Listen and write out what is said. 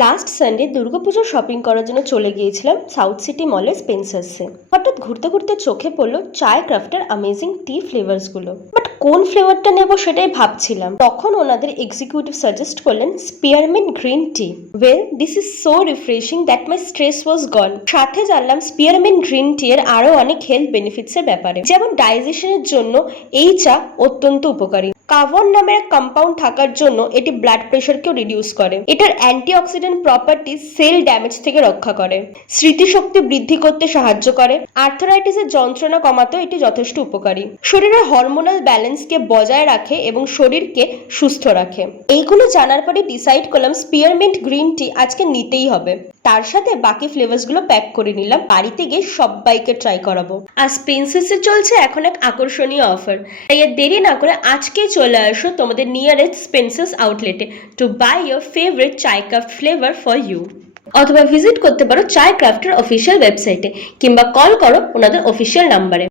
Last Sunday দুর্গাপুজোর shopping করার জন্য চলে গিয়েছিলাম সাউথ সিটি মলের স্পেন্সার্সে। হঠাৎ ঘুরতে ঘুরতে চোখে পড়লো চায় ক্রাফটের অ্যামেজিং টি ফ্লেভার্সগুলো। বাট কোন ফ্লেভারটা নেব সেটাই ভাবছিলাম। তখন ওনাদের এক্সিকিউটিভ সাজেস্ট করলেন spearmint green tea. Well, this is so refreshing that my stress was gone. সাথে জানলাম স্পিয়ারমিন্ট গ্রিন টি এর আরো অনেক হেলথ বেনিফিটস এর ব্যাপারে, যেমন ডাইজেশনের জন্য এই চা অত্যন্ত উপকারী। কাভন নামের এক কম্পাউন্ড থাকার জন্য এটি ব্লাড প্রেশারকেও রিডিউস করে। এটার অ্যান্টিঅক্সিডেন্ট প্রপার্টি সেল ড্যামেজ থেকে রক্ষা করে, স্মৃতিশক্তি বৃদ্ধি করতে সাহায্য করে, আর্থরাইটিসের যন্ত্রণা কমাতেও এটি যথেষ্ট উপকারী। শরীরের হরমোনাল ব্যালেন্সকে বজায় রাখে এবং শরীরকে সুস্থ রাখে। এইগুলো জানার পরে ডিসাইড করলাম স্পিয়ারমিন্ট গ্রিন টি আজকে নিতেই হবে। তার সাথে বাকি ফ্লেভার্সগুলো প্যাক করে নিলাম, বাড়িতে গিয়ে সবাইকে ট্রাই করাবো। আর স্পেন্সার্সে চলছে এখন এক আকর্ষণীয় অফার, তাই আর দেরি না করে আজকেই চলে আসো তোমাদের নিয়ারেস্ট স্পেন্সার্স আউটলেটে to buy your favourite chai craft flavour for you. অথবা ভিজিট করতে পারো চায় ক্রাফটের অফিসিয়াল ওয়েবসাইটে, কিংবা কল করো ওনাদের অফিসিয়াল নাম্বারে।